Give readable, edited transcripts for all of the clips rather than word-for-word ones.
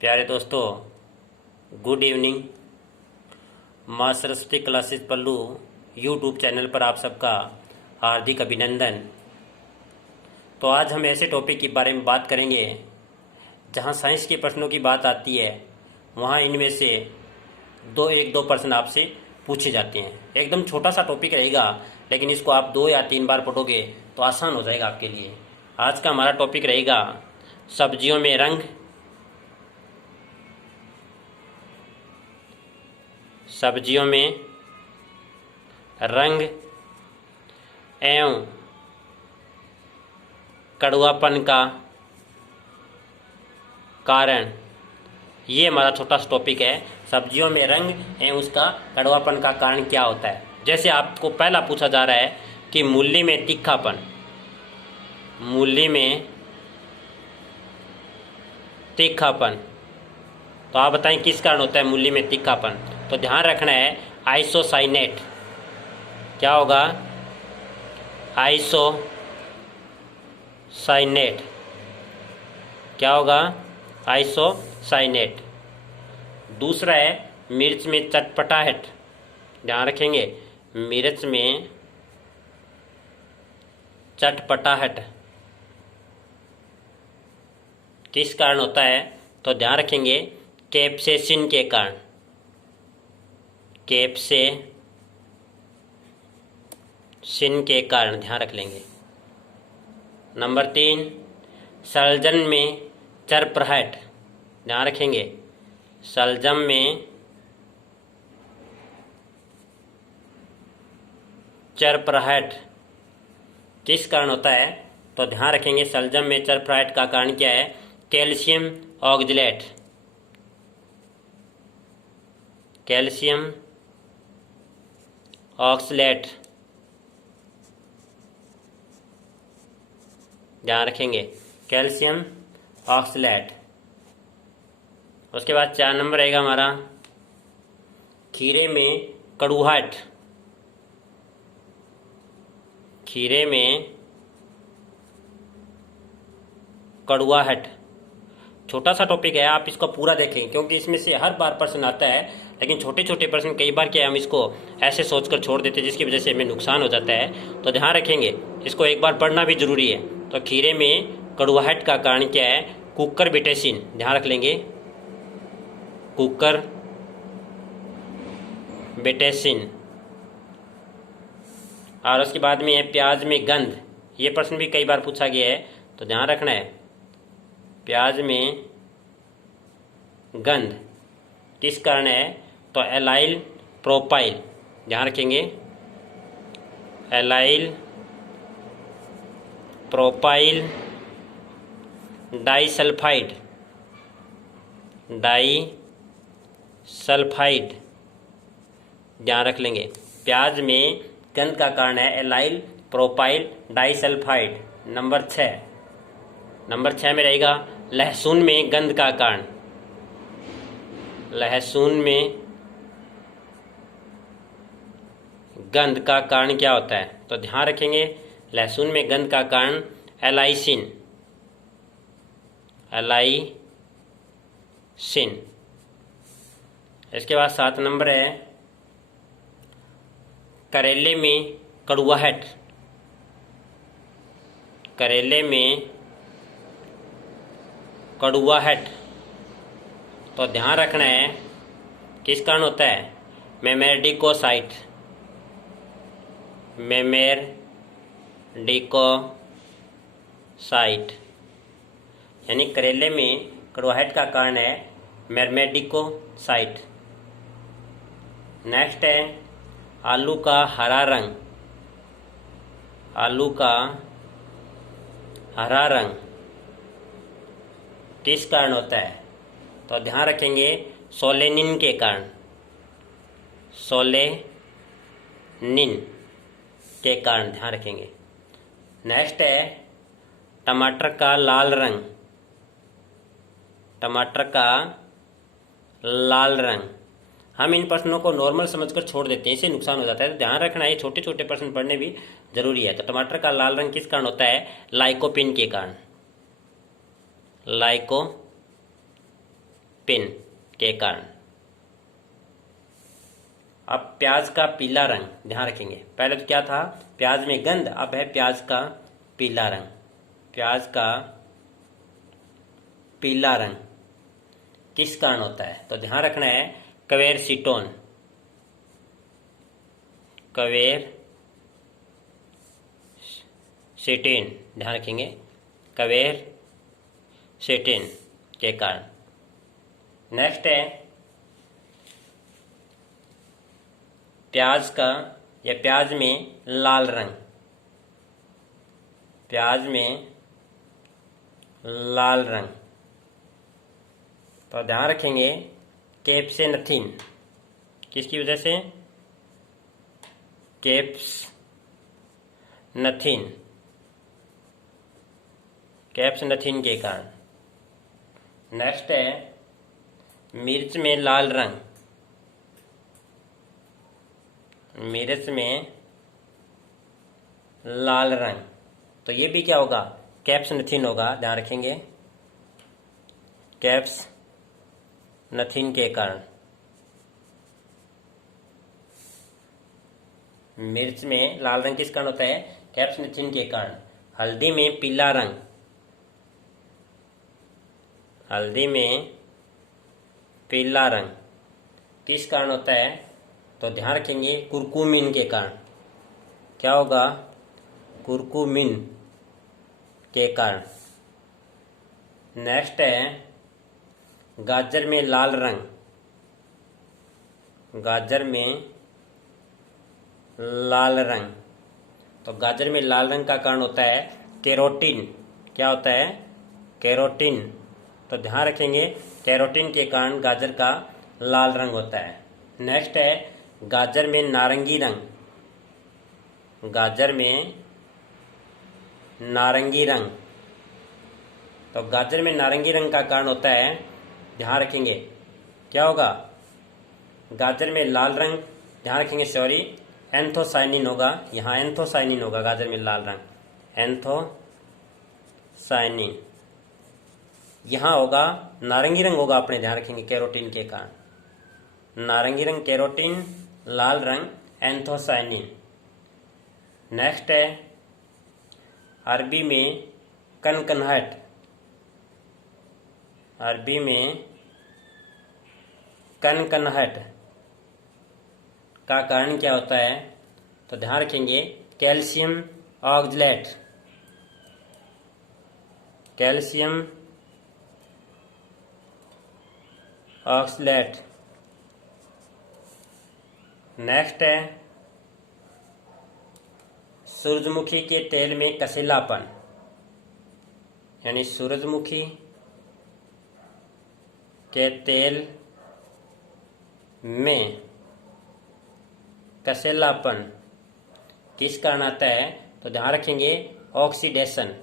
प्यारे दोस्तों, good evening. माँ सरस्वती क्लासेस पल्लू यूट्यूब चैनल पर आप सबका हार्दिक अभिनंदन। तो आज हम ऐसे टॉपिक के बारे में बात करेंगे जहाँ साइंस के प्रश्नों की बात आती है, वहाँ इनमें से एक दो प्रश्न आपसे पूछे जाते हैं। एकदम छोटा सा टॉपिक रहेगा, लेकिन इसको आप 2 या 3 बार पढ़ोगे तो आसान हो जाएगा आपके लिए। आज का हमारा टॉपिक रहेगा सब्जियों में रंग। सब्जियों में रंग एवं कड़वापन का कारण। ये हमारा छोटा सा टॉपिक है, सब्जियों में रंग एवं उसका कड़वापन का कारण क्या होता है। जैसे आपको पहला पूछा जा रहा है कि मूली में तीखापन, मूली में तीखापन, तो आप बताएं किस कारण होता है मूली में तीखापन। तो ध्यान रखना है आइसोसाइनेट। क्या होगा? आइसोसाइनेट। क्या होगा? आइसोसाइनेट। दूसरा है मिर्च में चटपटाहट। ध्यान रखेंगे, मिर्च में चटपटाहट किस कारण होता है? तो ध्यान रखेंगे कैप्सेसिन के कारण। कैप्सेसिन के कारण ध्यान रख लेंगे। नंबर 3, शलजम में चरपराहट। ध्यान रखेंगे, शलजम में चरपराहट किस कारण होता है? तो ध्यान रखेंगे शलजम में चरपराहट का कारण क्या है? Calcium oxalate. Calcium oxalate. ध्यान रखेंगे कैल्शियम ऑक्सलेट। उसके बाद 4 नंबर रहेगा हमारा खीरे में कड़ुआहट। खीरे में कड़ुआहट छोटा सा टॉपिक है, आप इसको पूरा देखें क्योंकि इसमें से हर बार प्रश्न आता है। लेकिन छोटे छोटे प्रश्न कई बार क्या हम इसको ऐसे सोचकर छोड़ देते हैं जिसकी वजह से हमें नुकसान हो जाता है। तो ध्यान रखेंगे, इसको एक बार पढ़ना भी जरूरी है। तो खीरे में कड़ुआहट का कारण क्या है? कुकर बिटेसिन। ध्यान रख लेंगे, कुकर बिटेसिन। और उसके बाद में है प्याज में गंध। ये प्रश्न भी कई बार पूछा गया है, तो ध्यान रखना है प्याज में गंध किस कारण है? तो एलाइल प्रोपाइल। ध्यान रखेंगे एलाइल प्रोपाइल डाइसल्फाइड। डाइसल्फाइड ध्यान रख लेंगे। प्याज में गंध का कारण है एलाइल प्रोपाइल डाइसल्फाइड। नंबर 6 में रहेगा लहसुन में गंध का कारण। लहसुन में गंध का कारण क्या होता है? तो ध्यान रखेंगे लहसुन में गंध का कारण एलाइसिन। एलाइसिन। इसके बाद 7 नंबर है करेले में कड़ुआहट। करेले में कड़ुआहट, तो ध्यान रखना है किस कारण होता है? मेमेरडिकोसाइट। मेमेरडिकोसाइट यानी करेले में कड़ुआहट का कारण है मेरमेडिकोसाइट। नेक्स्ट है आलू का हरा रंग। आलू का हरा रंग किस कारण होता है? तो ध्यान रखेंगे सोलेनिन के कारण। सोलेनिन के कारण ध्यान रखेंगे। नेक्स्ट है टमाटर का लाल रंग। टमाटर का लाल रंग। हम इन प्रश्नों को नॉर्मल समझकर छोड़ देते हैं, इससे नुकसान हो जाता है। तो ध्यान रखना है छोटे छोटे प्रश्न पढ़ने भी जरूरी है। तो टमाटर का लाल रंग किस कारण होता है? लाइकोपिन के कारण। पेन के कारण। अब प्याज का पीला रंग ध्यान रखेंगे, पहले तो क्या था, प्याज में गंध, अब है प्याज का पीला रंग। प्याज का पीला रंग किस कारण होता है, तो ध्यान रखना है क्वेरसीटोन, क्वेरसीटिन, ध्यान रखेंगे क्वेरसीटिन के कारण। नेक्स्ट है प्याज का या प्याज में लाल रंग, प्याज में लाल रंग, तो ध्यान रखेंगे कैप्सेनथिन, किसकी वजह से, कैप्सनथिन, कैप्सनथिन के कारण। नेक्स्ट है मिर्च में लाल रंग, मिर्च में लाल रंग, तो ये भी क्या होगा, कैप्सनथिन होगा, ध्यान रखेंगे कैप्सनथिन के कारण। मिर्च में लाल रंग किस कारण होता है, कैप्सनथिन के कारण। हल्दी में पीला रंग, हल्दी में पीला रंग किस कारण होता है, तो ध्यान रखेंगे कुरकुमिन के कारण। क्या होगा, कुरकुमिन के कारण। नेक्स्ट है गाजर में लाल रंग, गाजर में लाल रंग, तो गाजर में लाल रंग का कारण होता है कैरोटीन। क्या होता है, कैरोटीन, तो ध्यान रखेंगे कैरोटीन के कारण गाजर का लाल रंग होता है। नेक्स्ट है गाजर में नारंगी रंग, गाजर में नारंगी रंग, तो गाजर में नारंगी रंग का कारण होता है, ध्यान रखेंगे क्या होगा, गाजर में लाल रंग, ध्यान रखेंगे सॉरी एंथोसाइनिन होगा, यहाँ एंथोसाइनिन होगा गाजर में लाल रंग, एंथोसाइनिन। यहाँ होगा नारंगी रंग होगा, अपने ध्यान रखेंगे कैरोटीन के कारण, नारंगी रंग कैरोटीन, लाल रंग एंथोसाइनिन। नेक्स्ट है अरबी में कनकनहट, अरबी में कनकनहट का कारण क्या होता है, तो ध्यान रखेंगे calcium oxalate, calcium oxalate. Next है सूरजमुखी के तेल में कसीलापन, यानी सूरजमुखी के तेल में कसीलापन किस कारण आता है, तो ध्यान रखेंगे ऑक्सीडेशन,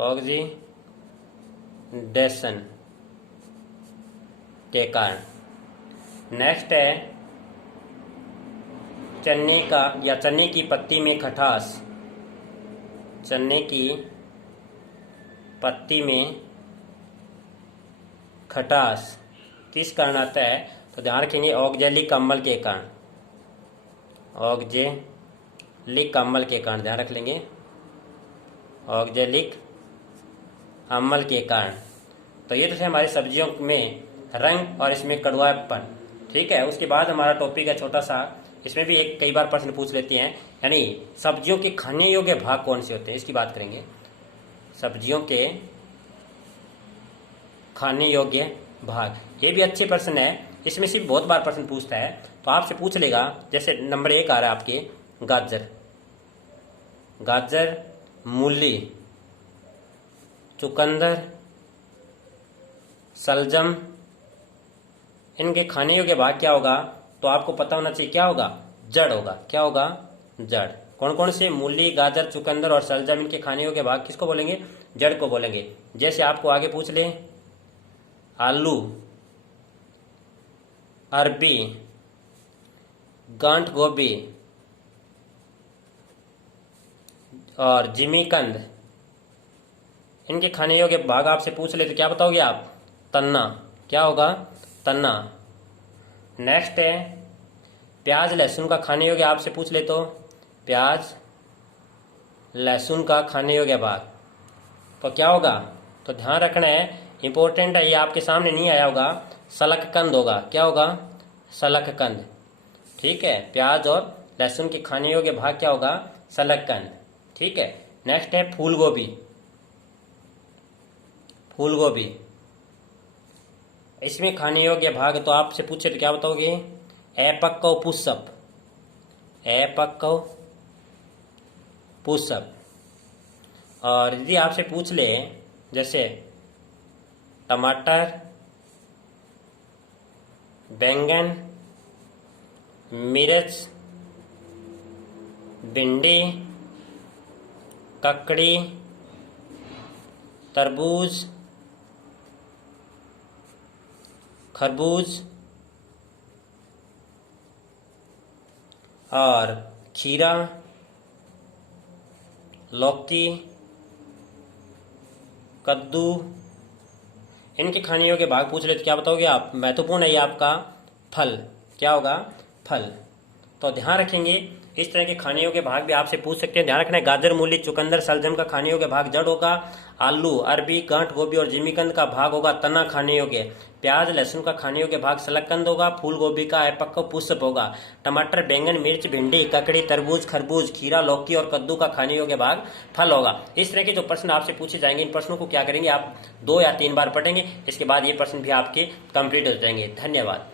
ऑक्सीडेशन के कारण। नेक्स्ट है चने का या चने की पत्ती में खटास, चने की पत्ती में खटास किस कारण आता है, तो ध्यान रखेंगे ऑक्जेलिक अम्ल के कारण, ऑक्जेलिक अम्ल के कारण, ध्यान रख लेंगे ऑक्जेलिक अम्ल के कारण। तो ये तो थे हमारी सब्जियों में रंग और इसमें कड़वापन, ठीक है। उसके बाद हमारा टॉपिक है छोटा सा, इसमें भी एक कई बार प्रश्न पूछ लेते हैं, यानी सब्जियों के खाने योग्य भाग कौन से होते हैं, इसकी बात करेंगे। सब्जियों के खाने योग्य भाग, ये भी अच्छे प्रश्न है, इसमें से बहुत बार प्रश्न पूछता है, तो आपसे पूछ लेगा। जैसे नंबर 1 आ रहा है आपके गाजर, गाजर, मूली, चुकंदर, सलजम, इनके खाने योग्य भाग क्या होगा, तो आपको पता होना चाहिए क्या होगा, जड़ होगा। क्या होगा, जड़। कौन कौन से, मूली, गाजर, चुकंदर और सलजम, इनके खाने योग्य भाग किसको बोलेंगे, जड़ को बोलेंगे। जैसे आपको आगे पूछ ले आलू, अरबी, गांठ गोभी और जिमीकंद, इनके खाने योग्य भाग आपसे पूछ ले तो क्या बताओगे आप, तन्ना, क्या होगा? तन्ना। नेक्स्ट है प्याज लहसुन का खाने योग्य, आपसे पूछ ले तो प्याज लहसुन का खाने योग्य भाग, तो क्या होगा? तो ध्यान रखना है, इंपॉर्टेंट है, ये आपके सामने नहीं आया होगा, सलककंद होगा। क्या होगा? सलककंद। ठीक है, प्याज और लहसुन के खाने योग्य भाग क्या होगा? सलककंद। ठीक है। नेक्स्ट है फूल गोभी। फूल गोभी, इसमें खाने योग्य भाग तो आपसे पूछे तो क्या बताओगे? अपक्व पुष्प, अपक्व पुष्प। और यदि आपसे पूछ ले जैसे टमाटर, बैंगन, मिर्च, भिंडी, ककड़ी, तरबूज, खरबूज और खीरा, लौकी, कद्दू, इनके खाने योग्य भाग पूछ ले तो क्या बताओगे आप? महत्वपूर्ण है ये आपका फल। क्या होगा? फल। तो ध्यान रखेंगे, इस तरह के खाने योग्य भाग भी आपसे पूछ सकते हैं। ध्यान रखना है, गाजर, मूली, चुकंदर, सलजम का खाने योग्य भाग जड़ होगा। आलू, अरबी, गांठ गोभी और जिमीकंद का भाग होगा तना खाने योग्य। प्याज लहसुन का खाने योग्य भाग सलकंद होगा। फूल गोभी का अपक्व पुष्प होगा। टमाटर, बैंगन, मिर्च, भिंडी, ककड़ी, तरबूज, खरबूज, खीरा, लौकी और कद्दू का खाने योग्य भाग फल होगा। इस तरह के जो प्रश्न आपसे पूछे जाएंगे, इन प्रश्नों को क्या करेंगे आप 2 या 3 बार पढ़ेंगे, इसके बाद ये प्रश्न भी आपके कंप्लीट हो जाएंगे। धन्यवाद।